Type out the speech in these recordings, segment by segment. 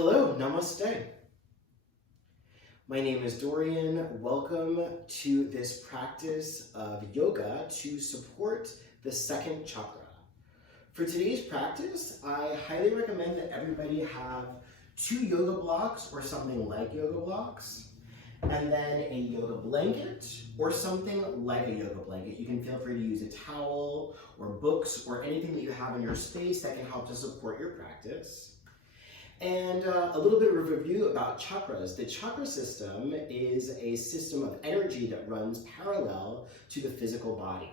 Hello, namaste. My name is Dorian. Welcome to this practice of yoga to support the second chakra. For today's practice, I highly recommend that everybody have 2 yoga blocks or something like yoga blocks, and then a yoga blanket or something like a yoga blanket. You can feel free to use a towel or books or anything that you have in your space that can help to support your practice. And a little bit of a review about chakras. The chakra system is a system of energy that runs parallel to the physical body.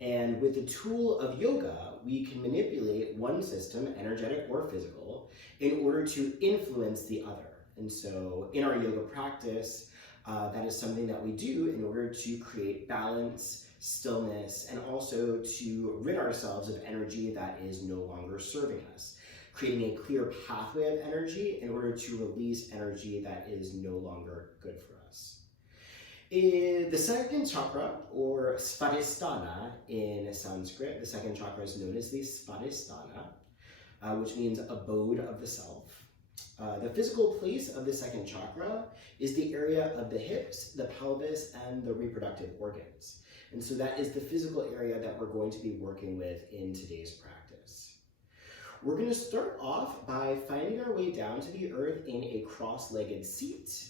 And with the tool of yoga, we can manipulate one system, energetic or physical, in order to influence the other. And so in our yoga practice, that is something that we do in order to create balance, stillness, and also to rid ourselves of energy that is no longer serving us, creating a clear pathway of energy in order to release energy that is no longer good for us. The second chakra, or Svadhisthana in Sanskrit, the second chakra is known as the Svadhisthana, which means abode of the self. The physical place of the second chakra is the area of the hips, the pelvis, and the reproductive organs. And so that is the physical area that we're going to be working with in today's practice. We're going to start off by finding our way down to the earth in a cross-legged seat.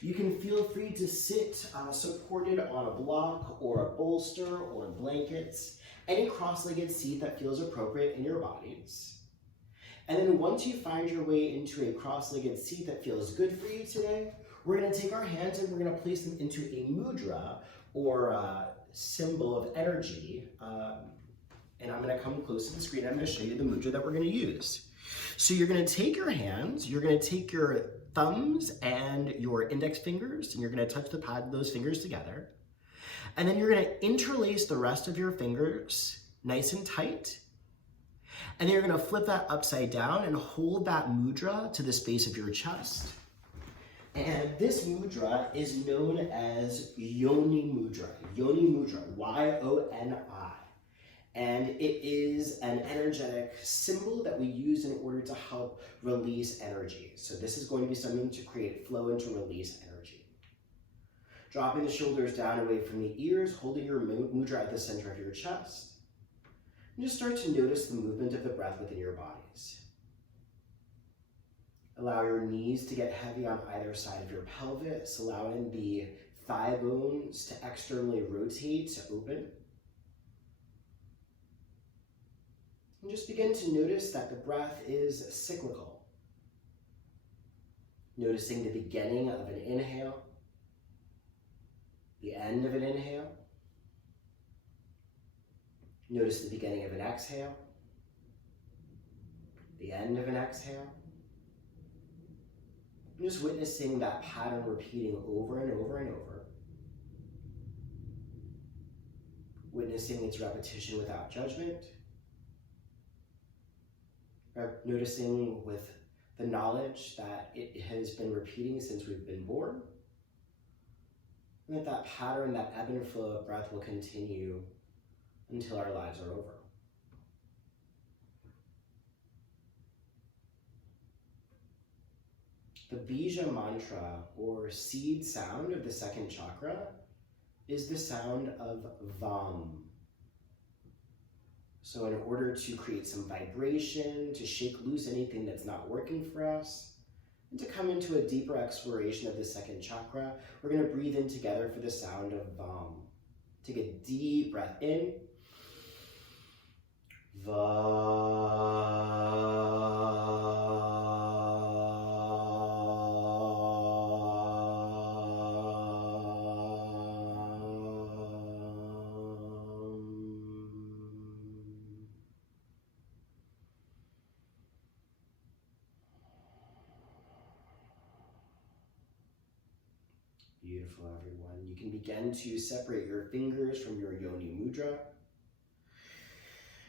You can feel free to sit supported on a block or a bolster or blankets, any cross-legged seat that feels appropriate in your bodies. And then once you find your way into a cross-legged seat that feels good for you today, we're going to take our hands and we're going to place them into a mudra, or symbol of energy. And I'm going to come close to the screen. I'm going to show you the mudra that we're going to use. So you're going to take your hands, you're going to take your thumbs and your index fingers, and you're going to touch the pad of those fingers together. And then you're going to interlace the rest of your fingers nice and tight. And then you're going to flip that upside down and hold that mudra to the space of your chest. And this mudra is known as Yoni Mudra, Y-O-N-I. And it is an energetic symbol that we use in order to help release energy. So this is going to be something to create flow and to release energy. Dropping the shoulders down away from the ears, holding your mudra at the center of your chest. And just start to notice the movement of the breath within your bodies. Allow your knees to get heavy on either side of your pelvis, allowing the thigh bones to externally rotate, to open. And just begin to notice that the breath is cyclical. Noticing the beginning of an inhale, the end of an inhale. Notice the beginning of an exhale, the end of an exhale. And just witnessing that pattern repeating over and over and over. Witnessing its repetition without judgment. Noticing with the knowledge that it has been repeating since we've been born. And that pattern, that ebb and flow of breath will continue until our lives are over. The bija mantra, or seed sound of the second chakra, is the sound of Vam. So in order to create some vibration, to shake loose anything that's not working for us, and to come into a deeper exploration of the second chakra, we're going to breathe in together for the sound of Vam. Take a deep breath in. Beautiful, everyone. You can begin to separate your fingers from your Yoni Mudra.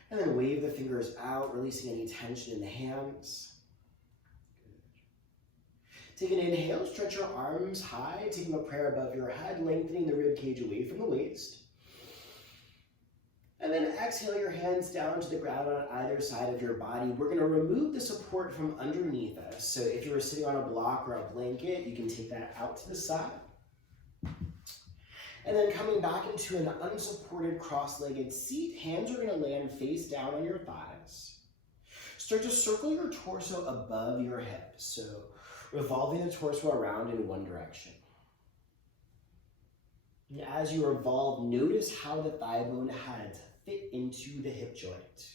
And then wave the fingers out, releasing any tension in the hands. Good. Take an inhale, stretch your arms high, taking a prayer above your head, lengthening the rib cage away from the waist. And then exhale your hands down to the ground on either side of your body. We're going to remove the support from underneath us. So if you were sitting on a block or a blanket, you can take that out to the side. And then coming back into an unsupported cross-legged seat, hands are going to land face down on your thighs. Start to circle your torso above your hips. So revolving the torso around in one direction. And as you revolve, notice how the thigh bone heads fit into the hip joint.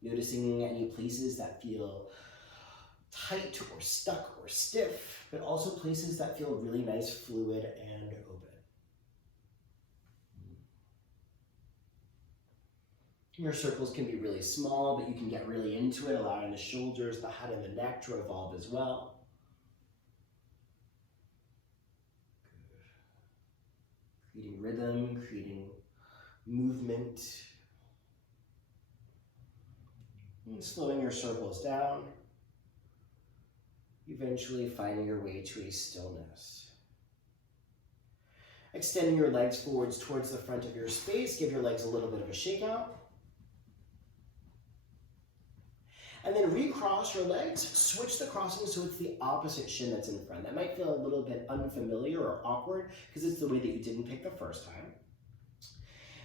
Noticing any places that feel tight or stuck or stiff, but also places that feel really nice, fluid, and open. Your circles can be really small, but you can get really into it, allowing the shoulders, the head, and the neck to revolve as well. Creating rhythm, creating movement. And slowing your circles down, eventually finding your way to a stillness. Extending your legs forwards towards the front of your space, give your legs a little bit of a shake out. And then recross your legs, switch the crossing so it's the opposite shin that's in front. That might feel a little bit unfamiliar or awkward because it's the way that you didn't pick the first time.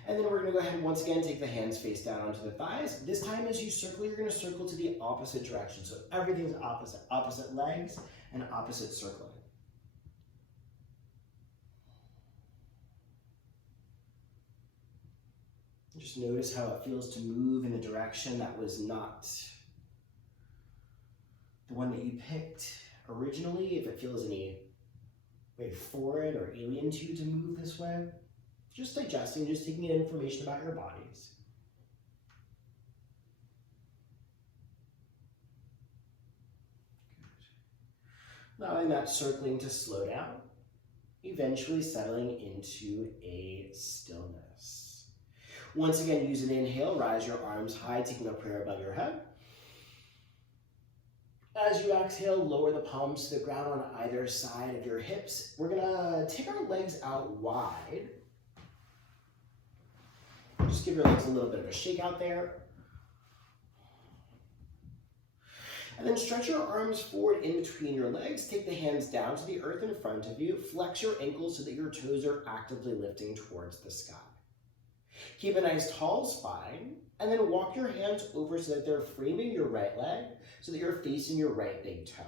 And then we're going to go ahead and once again take the hands face down onto the thighs. This time as you circle, you're going to circle to the opposite direction. So everything's opposite. Opposite legs and opposite circling. Just notice how it feels to move in a direction that was not the one that you picked originally, if it feels any way foreign or alien to you to move this way. Just digesting, just taking in information about your bodies. Good. Allowing that circling to slow down, eventually settling into a stillness. Once again, use an inhale, rise your arms high, taking a prayer above your head. As you exhale, lower the palms to the ground on either side of your hips. We're gonna take our legs out wide. Just give your legs a little bit of a shake out there. And then stretch your arms forward in between your legs. Take the hands down to the earth in front of you. Flex your ankles so that your toes are actively lifting towards the sky. Keep a nice tall spine, and then walk your hands over so that they're framing your right leg, so that you're facing your right big toe.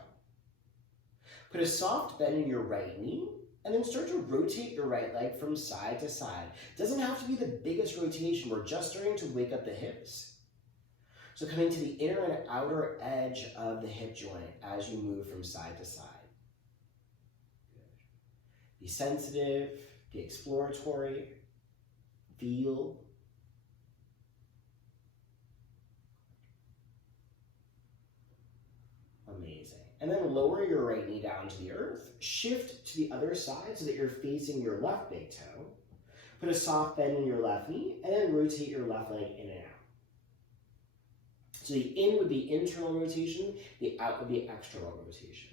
Put a soft bend in your right knee, and then start to rotate your right leg from side to side. It doesn't have to be the biggest rotation. We're just starting to wake up the hips. So coming to the inner and outer edge of the hip joint as you move from side to side. Good. Be sensitive, be exploratory, feel. Amazing. And then lower your right knee down to the earth. Shift to the other side so that you're facing your left big toe. Put a soft bend in your left knee, and then rotate your left leg in and out. So the in would be internal rotation, the out would be external rotation.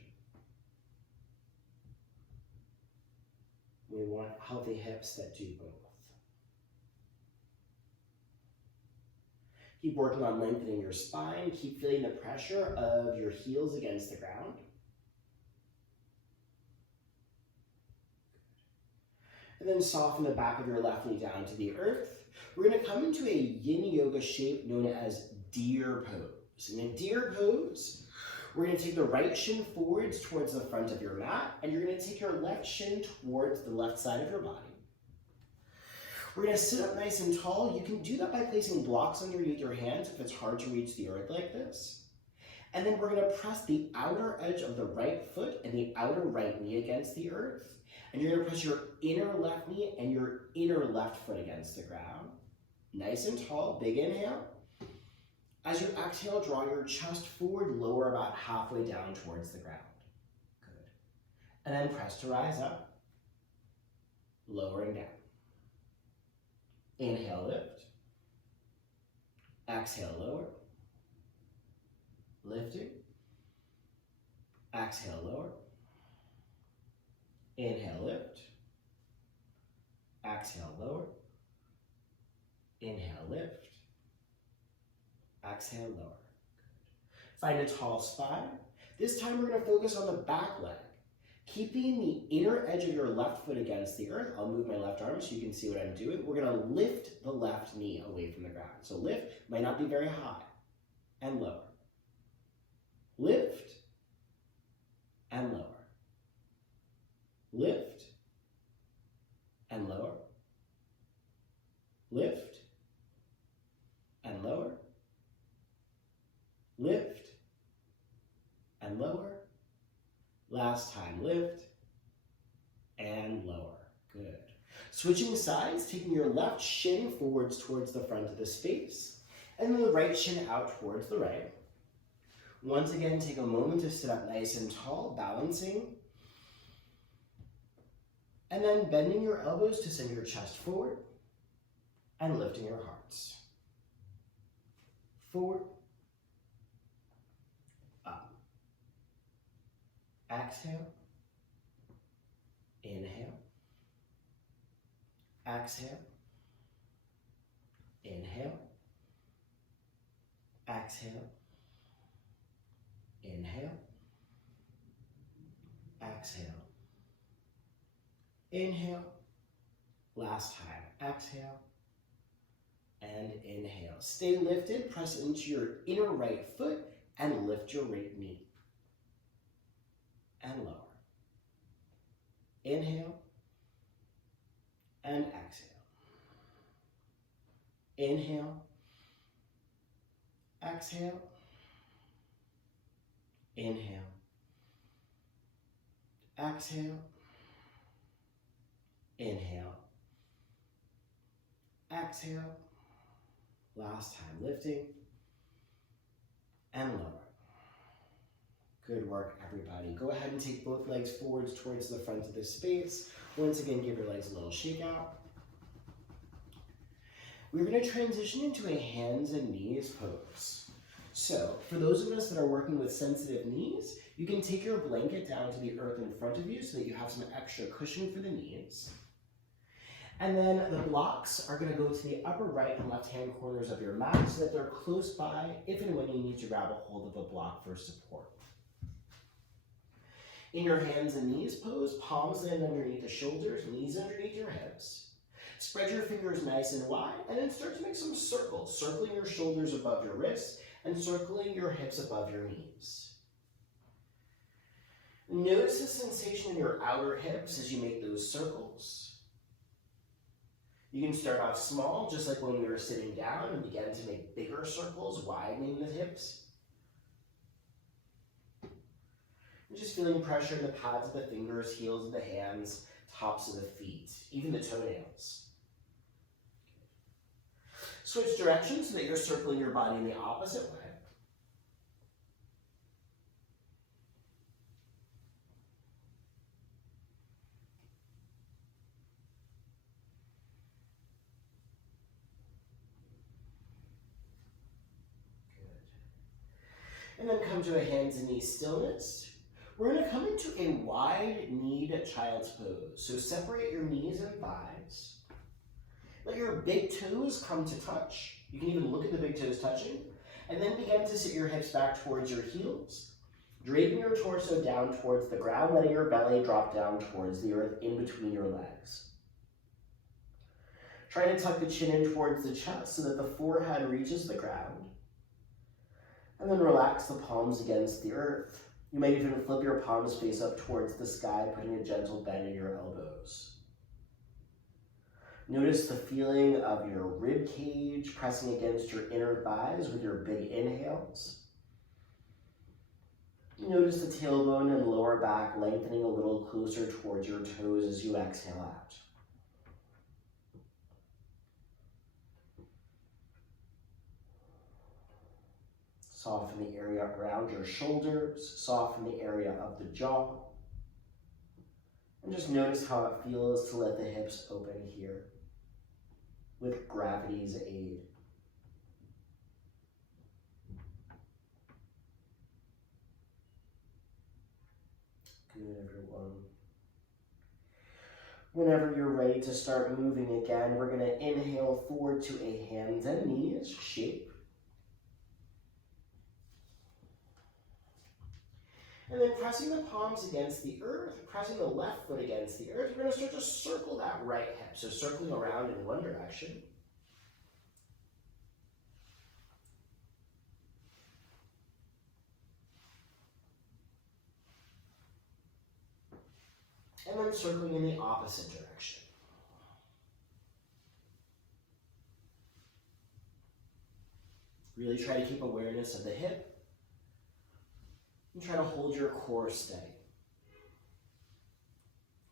We want healthy hips that do both. Keep working on lengthening your spine. Keep feeling the pressure of your heels against the ground. And then soften the back of your left knee down to the earth. We're going to come into a yin yoga shape known as deer pose. In a deer pose, we're going to take the right shin forwards towards the front of your mat, and you're going to take your left shin towards the left side of your body. We're going to sit up nice and tall. You can do that by placing blocks underneath your hands if it's hard to reach the earth like this. And then we're going to press the outer edge of the right foot and the outer right knee against the earth. And you're going to press your inner left knee and your inner left foot against the ground. Nice and tall, big inhale. As you exhale, draw your chest forward, lower about halfway down towards the ground. Good. And then press to rise up, lower and down. Inhale, lift. Exhale, lower. Lifting. Exhale, lower. Inhale, lift. Exhale, lower. Inhale, lift. Exhale, lower. Find a tall spine. This time we're going to focus on the back leg. Keeping the inner edge of your left foot against the earth. I'll move my left arm so you can see what I'm doing. We're going to lift the left knee away from the ground. So lift, might not be very high, and lower. Lift, and lower. Lift, and lower. Lift, and lower. Lift, and lower. Last time, lift, and lower. Good. Switching sides, taking your left shin forwards towards the front of the space, and then the right shin out towards the right. Once again, take a moment to sit up nice and tall, balancing. And then bending your elbows to send your chest forward, and lifting your hearts. Forward, up. Exhale, inhale, exhale, inhale, exhale, inhale, exhale, inhale, last time, exhale, and inhale. Stay lifted, press into your inner right foot, and lift your right knee. And lower. Inhale, and exhale. Inhale, exhale, inhale, exhale, inhale, exhale, last time lifting, and lower. Good work, everybody. Go ahead and take both legs forwards towards the front of the space. Once again, give your legs a little shake out. We're going to transition into a hands and knees pose. So, for those of us that are working with sensitive knees, you can take your blanket down to the earth in front of you so that you have some extra cushion for the knees. And then the blocks are going to go to the upper right and left hand corners of your mat so that they're close by if and when you need to grab a hold of a block for support. In your hands and knees pose, palms land underneath the shoulders, knees underneath your hips. Spread your fingers nice and wide, and then start to make some circles, circling your shoulders above your wrists and circling your hips above your knees. Notice the sensation in your outer hips as you make those circles. You can start off small, just like when we were sitting down, and begin to make bigger circles, widening the hips. And just feeling pressure in the pads of the fingers, heels of the hands, tops of the feet, even the toenails. Switch directions so that you're circling your body in the opposite way. And then come to a hands and knees stillness. We're going to come into a wide-kneed child's pose. So separate your knees and thighs. Let your big toes come to touch. You can even look at the big toes touching. And then begin to sit your hips back towards your heels, draping your torso down towards the ground, letting your belly drop down towards the earth in between your legs. Try to tuck the chin in towards the chest so that the forehead reaches the ground. And then relax the palms against the earth. You might even flip your palms face up towards the sky, putting a gentle bend in your elbows. Notice the feeling of your rib cage pressing against your inner thighs with your big inhales. Notice the tailbone and lower back lengthening a little closer towards your toes as you exhale out. Soften the area around your shoulders, soften the area of the jaw. And just notice how it feels to let the hips open here with gravity's aid. Good, everyone. Whenever you're ready to start moving again, we're going to inhale forward to a hands and knees shape. And then pressing the palms against the earth, pressing the left foot against the earth, we're going to start to circle that right hip. So circling around in one direction. And then circling in the opposite direction. Really try to keep awareness of the hip. And try to hold your core steady.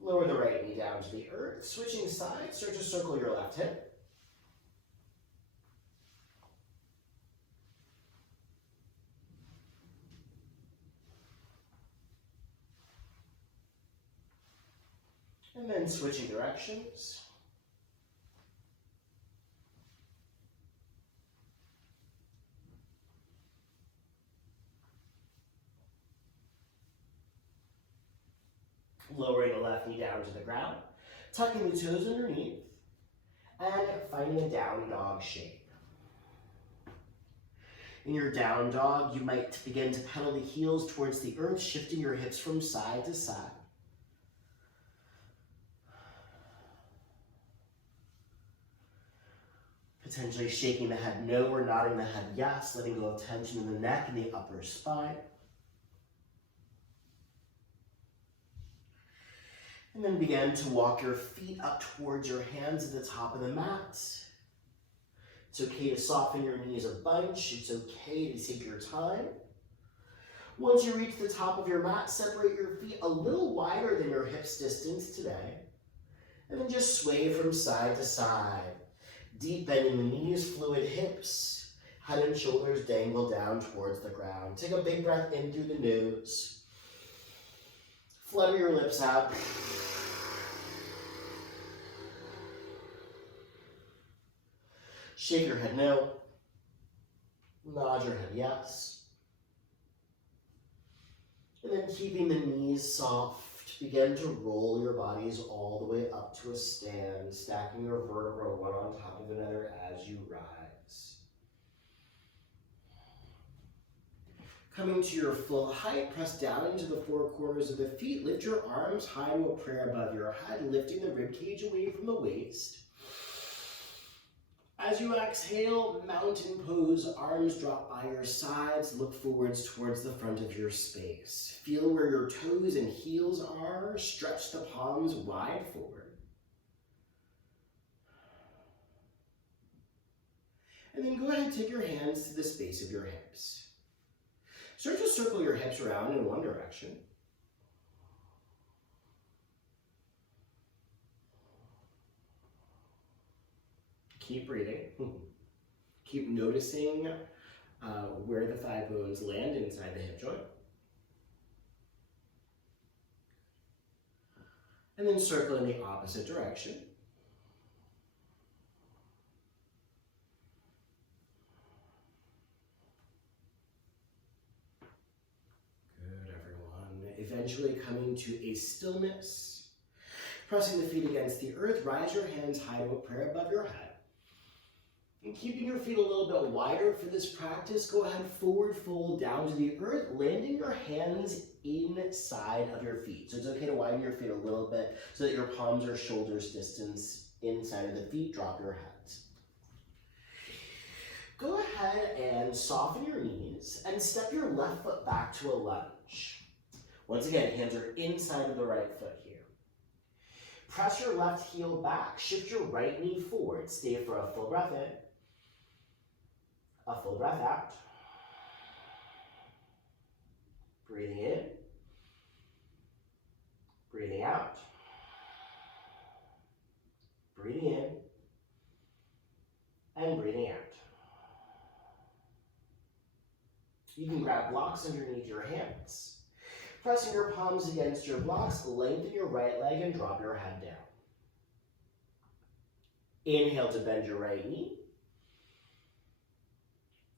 Lower the right knee down to the earth. Switching sides, start to circle your left hip. And then switching directions. Lowering the left knee down to the ground, tucking the toes underneath, and finding a down dog shape. In your down dog, you might begin to pedal the heels towards the earth, shifting your hips from side to side. Potentially shaking the head no or nodding the head yes, letting go of tension in the neck and the upper spine. And then begin to walk your feet up towards your hands at the top of the mat. It's okay to soften your knees a bunch. It's okay to take your time. Once you reach the top of your mat, separate your feet a little wider than your hips distance today. And then just sway from side to side. Deep bending the knees, fluid hips. Head and shoulders dangle down towards the ground. Take a big breath in through the nose. Flutter your lips out. Shake your head no. Nod your head yes. And then keeping the knees soft, begin to roll your bodies all the way up to a stand, stacking your vertebra one on top of another as you rise. Coming to your full height, press down into the four corners of the feet. Lift your arms high to a prayer above your head, lifting the ribcage away from the waist. As you exhale, mountain pose, arms drop by your sides, look forwards towards the front of your space. Feel where your toes and heels are, stretch the palms wide forward. And then go ahead and take your hands to the space of your hips. Start to circle your hips around in one direction. Keep breathing. Keep noticing where the thigh bones land inside the hip joint. And then circle in the opposite direction. Good, everyone. Eventually coming to a stillness. Pressing the feet against the earth, rise your hands high to a prayer above your head. And keeping your feet a little bit wider for this practice, go ahead, forward fold down to the earth, landing your hands inside of your feet. So it's okay to widen your feet a little bit so that your palms are shoulders distance inside of the feet. Drop your heads. Go ahead and soften your knees and step your left foot back to a lunge. Once again, hands are inside of the right foot here. Press your left heel back, shift your right knee forward. Stay for a full breath in. A full breath out. Breathing in. Breathing out. Breathing in. And breathing out. You can grab blocks underneath your hands. Pressing your palms against your blocks, lengthen your right leg and drop your head down. Inhale to bend your right knee.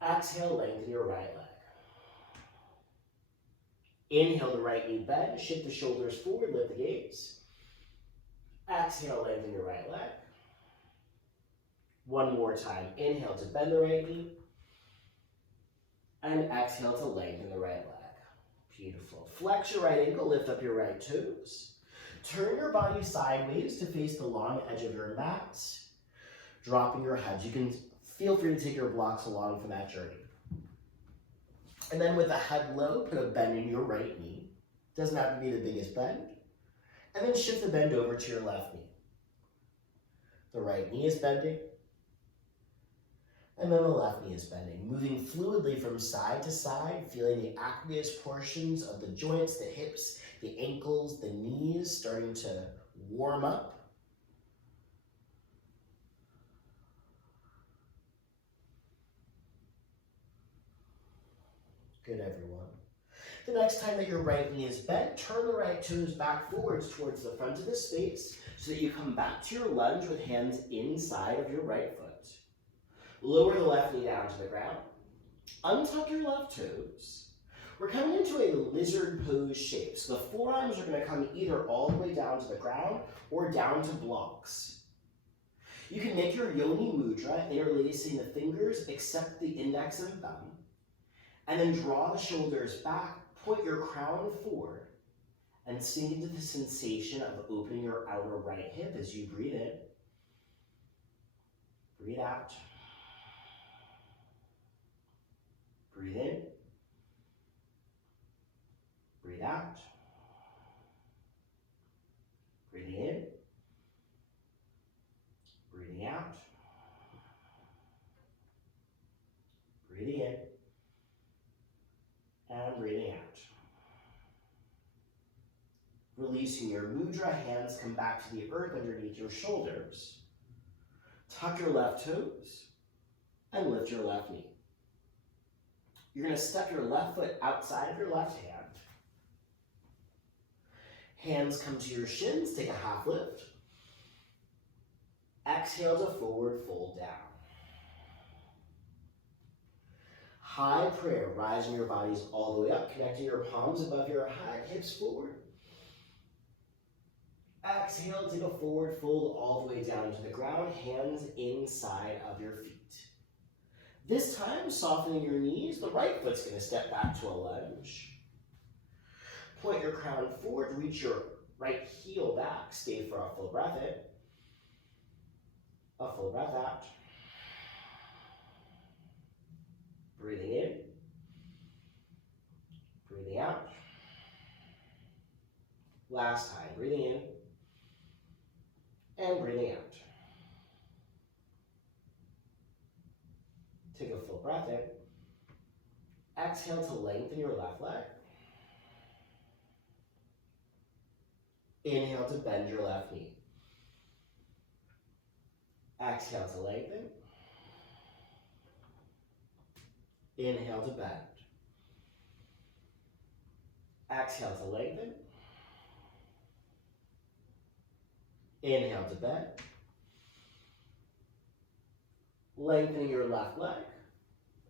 Exhale, lengthen your right leg. Inhale, the right knee bend, shift the shoulders forward, lift the gaze. Exhale, lengthen your right leg. One more time. Inhale to bend the right knee. And exhale to lengthen the right leg. Beautiful. Flex your right ankle, lift up your right toes. Turn your body sideways to face the long edge of your mat. Dropping your head. You can feel free to take your blocks along for that journey. And then with the head low, put a bend in your right knee. Doesn't have to be the biggest bend. And then shift the bend over to your left knee. The right knee is bending. And then the left knee is bending. Moving fluidly from side to side, feeling the aqueous portions of the joints, the hips, the ankles, the knees starting to warm up. Good, everyone. The next time that your right knee is bent, turn the right toes back forwards towards the front of the space so that you come back to your lunge with hands inside of your right foot. Lower the left knee down to the ground. Untuck your left toes. We're coming into a lizard pose shape. So the forearms are going to come either all the way down to the ground or down to blocks. You can make your yoni mudra, interlacing the fingers except the index and thumb. And then draw the shoulders back, point your crown forward, and sink into the sensation of opening your outer right hip as you breathe in. Breathe out. Breathe in. Breathe out. Breathing in. Breathing out. Breathing in. And breathing out. Releasing your mudra, hands come back to the earth underneath your shoulders. Tuck your left toes and lift your left knee. You're going to step your left foot outside of your left hand. Hands come to your shins, take a half lift. Exhale to forward fold down. High prayer, rising your bodies all the way up, connecting your palms above your head, hips forward. Exhale, take a forward fold all the way down to the ground, hands inside of your feet. This time, softening your knees, the right foot's going to step back to a lunge. Point your crown forward, reach your right heel back, stay for a full breath in, a full breath out. Breathing in, breathing out. Last time, breathing in and breathing out. Take a full breath in. Exhale to lengthen your left leg. Inhale to bend your left knee. Exhale to lengthen. Inhale to bend. Exhale to lengthen. Inhale to bend. Lengthening your left leg.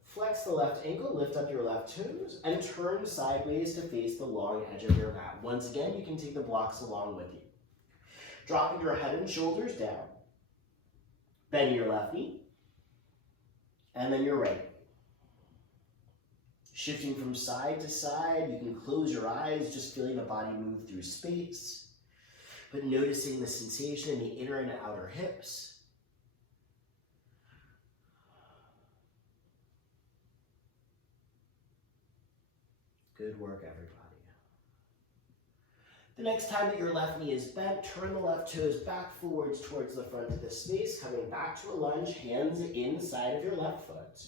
Flex the left ankle, lift up your left toes, and turn sideways to face the long edge of your mat. Once again, you can take the blocks along with you. Dropping your head and shoulders down. Bend your left knee, and then your right. Shifting from side to side, you can close your eyes, just feeling the body move through space, but noticing the sensation in the inner and outer hips. Good work, everybody. The next time that your left knee is bent, turn the left toes back forwards towards the front of the space, coming back to a lunge, hands inside of your left foot.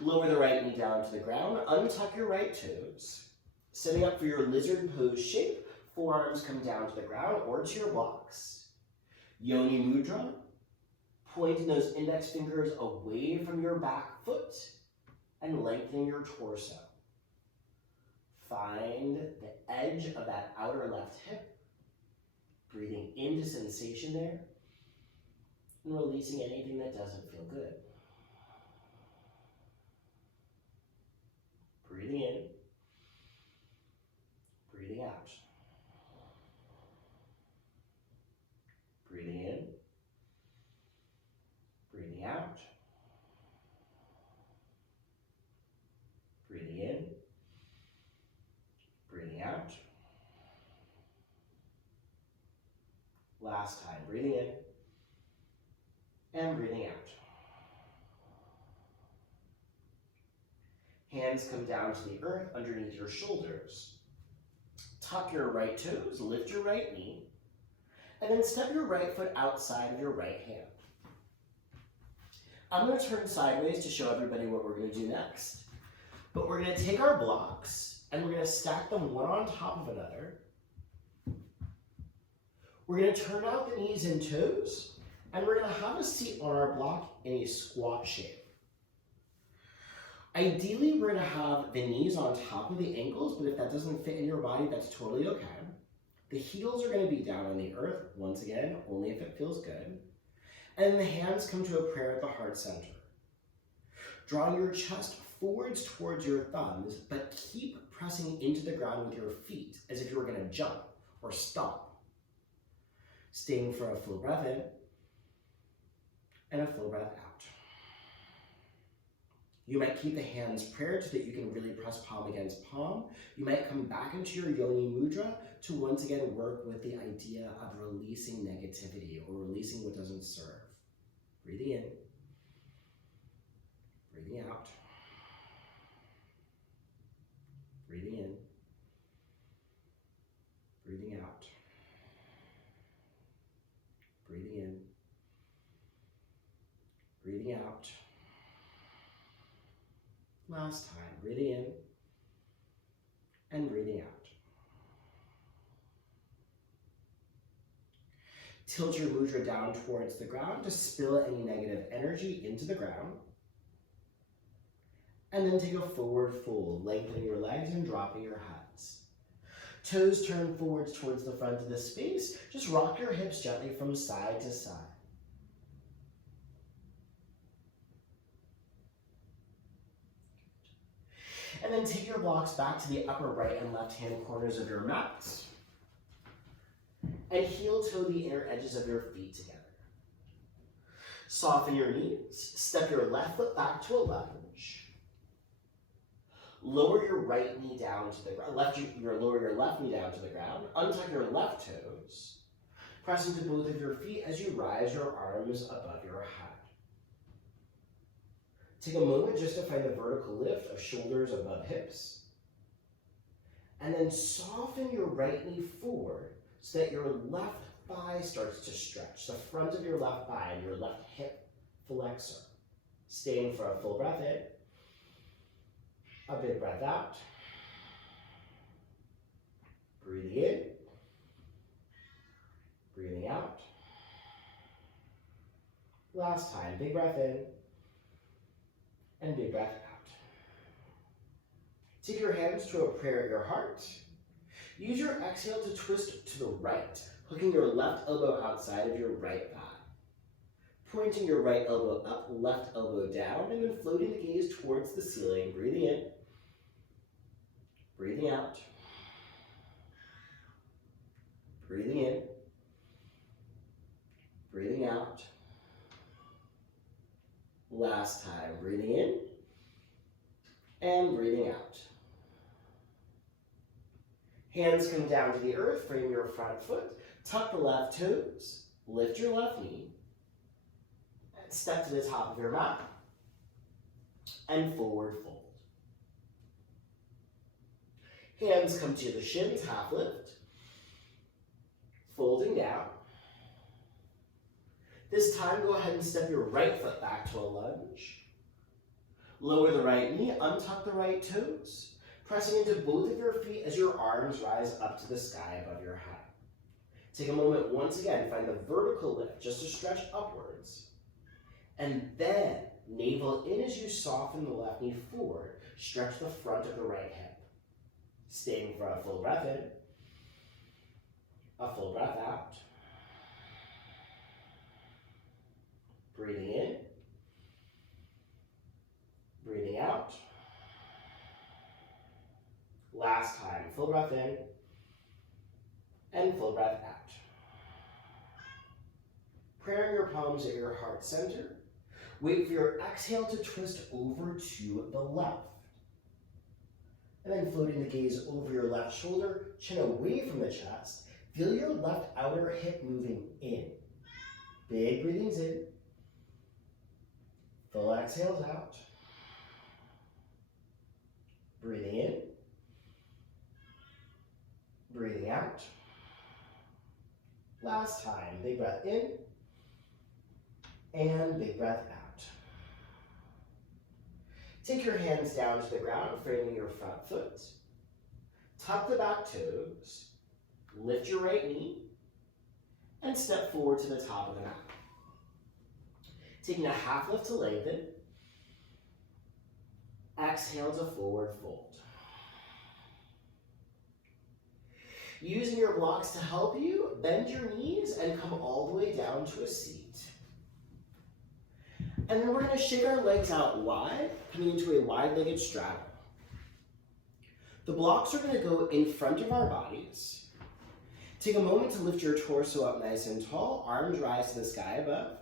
Lower the right knee down to the ground, untuck your right toes. Setting up for your lizard pose shape, forearms come down to the ground or to your blocks. Yoni mudra, pointing those index fingers away from your back foot and lengthening your torso. Find the edge of that outer left hip, breathing into sensation there, and releasing anything that doesn't feel good. Breathing in, breathing out. Last time, breathing in and breathing out. Hands come down to the earth underneath your shoulders. Tuck your right toes, lift your right knee, and then step your right foot outside of your right hand. I'm going to turn sideways to show everybody what we're going to do next. But we're going to take our blocks and we're going to stack them one on top of another. We're going to turn out the knees and toes, and we're going to have a seat on our block in a squat shape. Ideally, we're going to have the knees on top of the ankles, but if that doesn't fit in your body, that's totally okay. The heels are going to be down on the earth, once again, only if it feels good. And the hands come to a prayer at the heart center. Drawing your chest forwards towards your thumbs, but keep pressing into the ground with your feet as if you were going to jump or stop. Staying for a full breath in and a full breath out. You might keep the hands prayed so that you can really press palm against palm. You might come back into your yoni mudra to once again work with the idea of releasing negativity or releasing what doesn't serve. Breathing in, breathing out, breathing in, breathing out, breathing in, breathing out. Last time, breathing in and breathing out. Tilt your mudra down towards the ground to spill any negative energy into the ground. And then take a forward fold, lengthening your legs and dropping your hands. Toes turn forwards towards the front of the space. Just rock your hips gently from side to side. And then take your blocks back to the upper right and left hand corners of your mats. And heel toe the inner edges of your feet together. Soften your knees. Step your left foot back to a lunge. Lower your right knee down to the ground. Lower your left knee down to the ground. Untuck your left toes. Press into both of your feet as you rise your arms above your head. Take a moment just to find a vertical lift of shoulders above hips. And then soften your right knee forward so that your left thigh starts to stretch. The front of your left thigh and your left hip flexor. Staying for a full breath in. A big breath out. Breathing in. Breathing out. Last time, big breath in. And big breath out. Take your hands to a prayer at your heart. Use your exhale to twist to the right, hooking your left elbow outside of your right thigh. Pointing your right elbow up, left elbow down, and then floating the gaze towards the ceiling. Breathing in, breathing out, breathing in, breathing out. Last time, breathing in and breathing out. Hands come down to the earth, frame your front foot, tuck the left toes, lift your left knee, and step to the top of your mat, and forward fold. Hands come to the shins, half lift, folding down. This time, go ahead and step your right foot back to a lunge. Lower the right knee, untuck the right toes, pressing into both of your feet as your arms rise up to the sky above your head. Take a moment once again, find the vertical lift just to stretch upwards. And then, navel in as you soften the left knee forward, stretch the front of the right hip. Staying for a full breath in, a full breath out. Breathing in, breathing out. Last time, full breath in, and full breath out. Praying your palms at your heart center. Wait for your exhale to twist over to the left. And then floating the gaze over your left shoulder, chin away from the chest. Feel your left outer hip moving in. Big breathings in. Full exhales out. Breathing in. Breathing out. Last time, big breath in. And big breath out. Take your hands down to the ground, framing your front foot. Tuck the back toes. Lift your right knee. And step forward to the top of the mat. Taking a half lift to lengthen. Exhale to forward fold. Using your blocks to help you, bend your knees and come all the way down to a seat. And then we're going to shake our legs out wide, coming into a wide-legged straddle. The blocks are going to go in front of our bodies. Take a moment to lift your torso up nice and tall, arms rise to the sky above.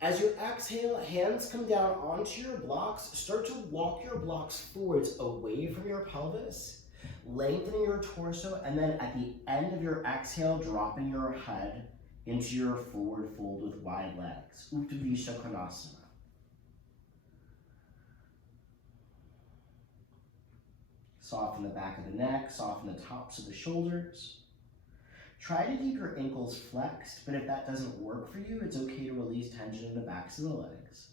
As you exhale, hands come down onto your blocks. Start to walk your blocks forwards away from your pelvis, lengthening your torso, and then at the end of your exhale, dropping your head into your forward fold with wide legs. Uttanasana Chakra. Soften the back of the neck, soften the tops of the shoulders. Try to keep your ankles flexed, but if that doesn't work for you, it's okay to release tension in the backs of the legs.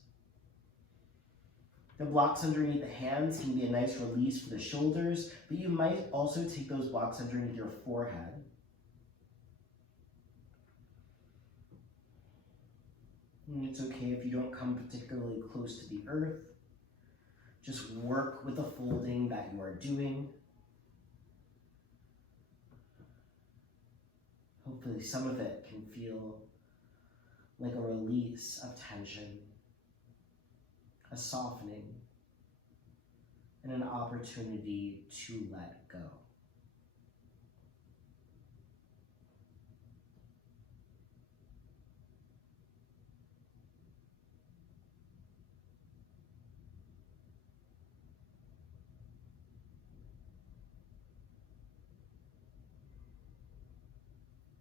The blocks underneath the hands can be a nice release for the shoulders, but you might also take those blocks underneath your forehead. And it's okay if you don't come particularly close to the earth. Just work with the folding that you are doing. Hopefully some of it can feel like a release of tension, a softening, and an opportunity to let go.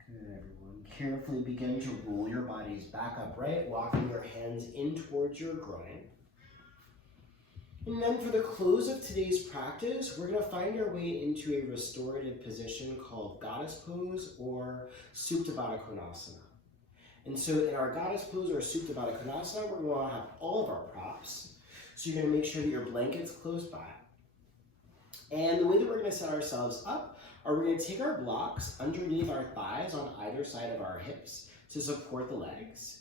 Good, everyone. Carefully begin to roll your bodies back upright, walking your hands in towards your groin. And then for the close of today's practice, we're going to find our way into a restorative position called Goddess Pose or Supta Baddha Konasana. And so in our Goddess Pose or Supta Baddha Konasana, we're going to have all of our props. So you're going to make sure that your blanket's close by. And the way that we're going to set ourselves up are we're going to take our blocks underneath our thighs on either side of our hips to support the legs.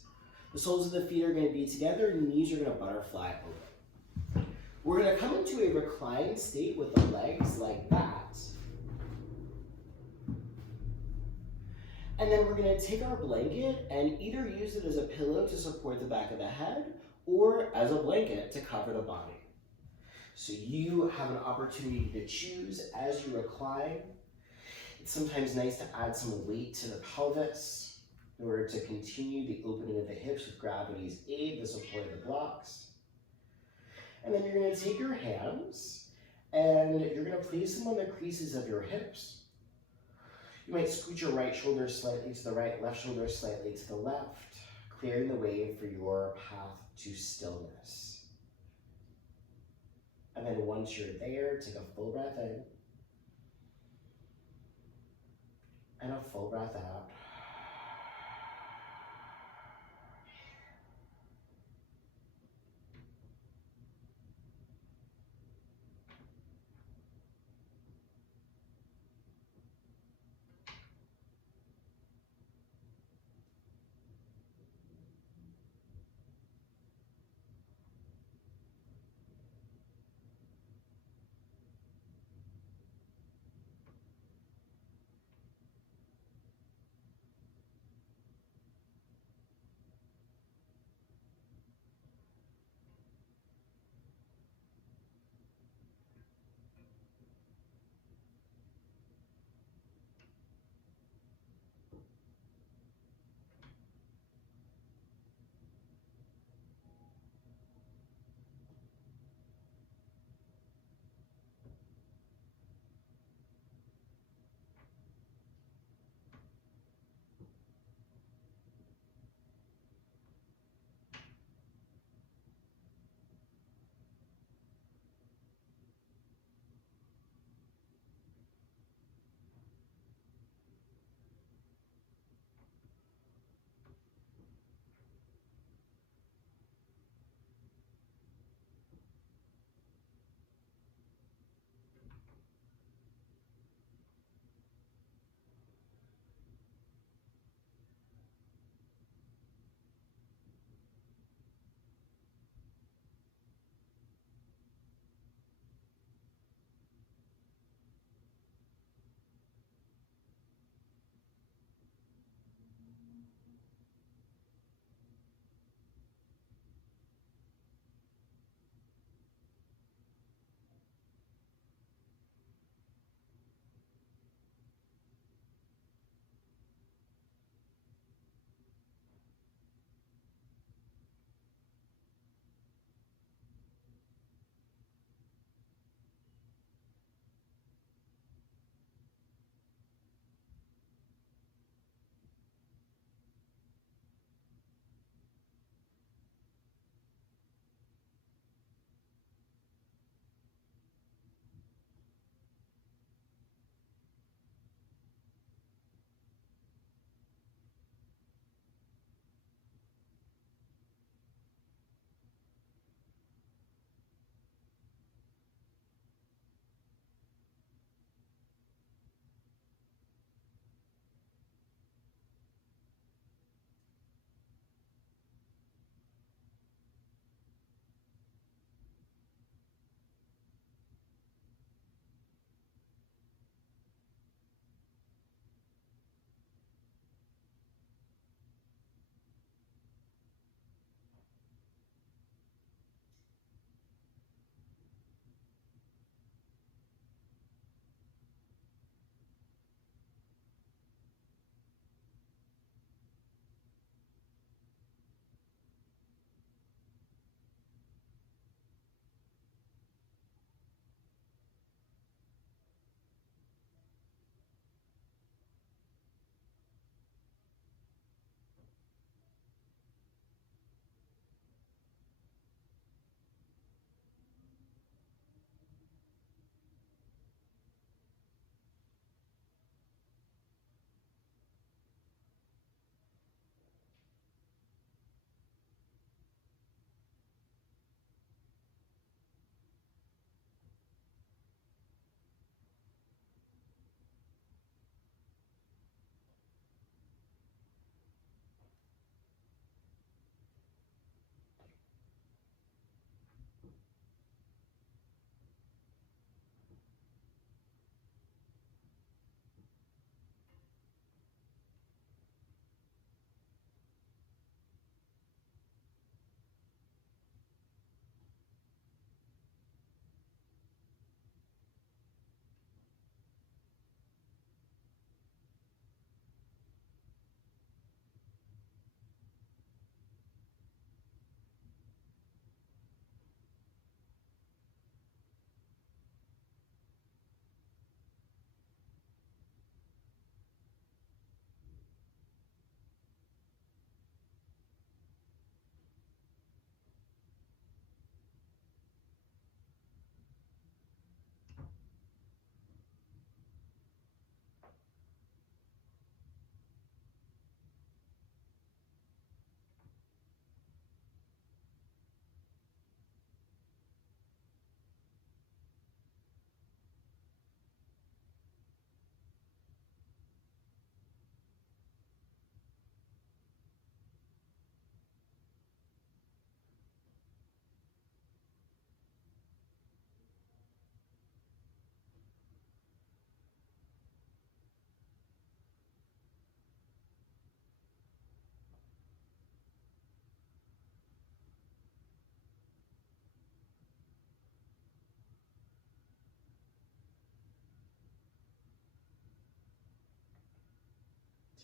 The soles of the feet are going to be together, knees are going to butterfly over. We're going to come into a reclined state with the legs like that. And then we're going to take our blanket and either use it as a pillow to support the back of the head or as a blanket to cover the body. So you have an opportunity to choose as you recline. It's sometimes nice to add some weight to the pelvis in order to continue the opening of the hips with gravity's aid, the support of the blocks. And then you're going to take your hands and you're going to place them on the creases of your hips. You might scoot your right shoulder slightly to the right, left shoulder slightly to the left, clearing the way for your path to stillness. And then once you're there, take a full breath in and a full breath out.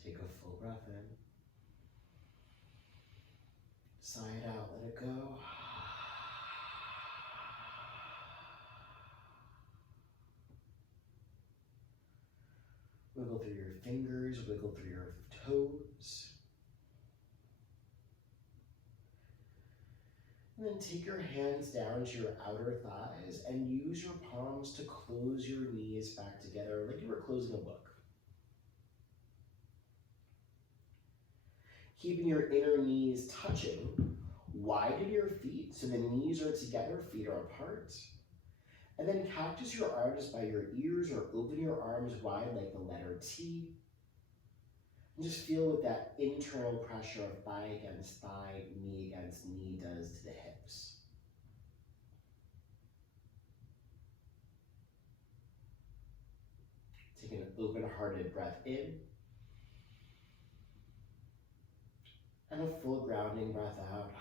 Take a full breath in. Sigh it out, let it go. Wiggle through your fingers, wiggle through your toes. And then take your hands down to your outer thighs and use your palms to close your knees back together like you were closing a book. Keeping your inner knees touching, widen your feet so the knees are together, feet are apart. And then cactus your arms by your ears or open your arms wide like the letter T. And just feel what that internal pressure of thigh against thigh, knee against knee does to the hips. Take an open-hearted breath in. And a full grounding breath out.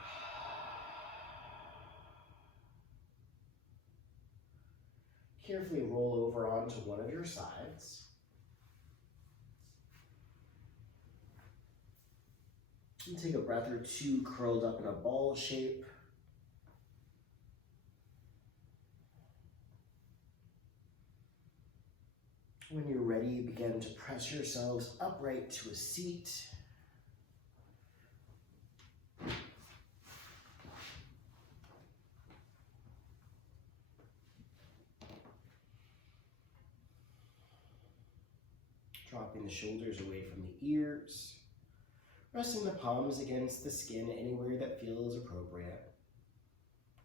Carefully roll over onto one of your sides. And take a breath or two curled up in a ball shape. When you're ready, begin to press yourselves upright to a seat. Dropping the shoulders away from the ears. Resting the palms against the skin anywhere that feels appropriate.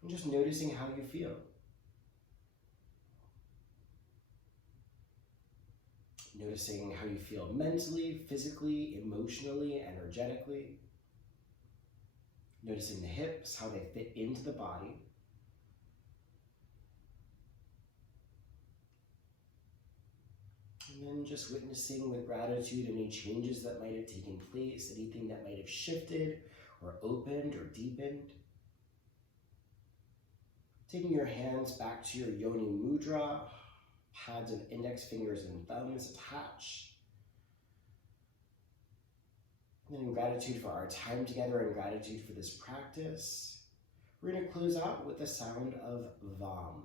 And just noticing how you feel. Noticing how you feel mentally, physically, emotionally, energetically. Noticing the hips, how they fit into the body. And then just witnessing with gratitude any changes that might have taken place, anything that might have shifted or opened or deepened. Taking your hands back to your yoni mudra, pads of index fingers and thumbs attached. And then in gratitude for our time together and gratitude for this practice, we're going to close out with the sound of Vam.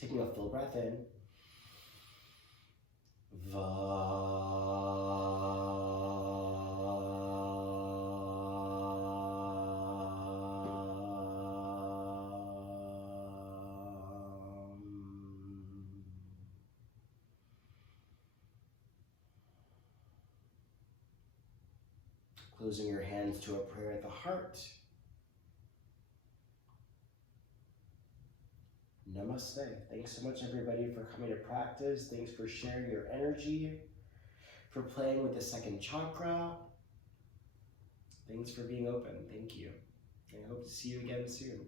Taking a full breath in. Closing your hands to a prayer at the heart. Namaste. Thanks so much, everybody, for coming to practice. Thanks for sharing your energy, for playing with the second chakra. Thanks for being open. Thank you. I hope to see you again soon.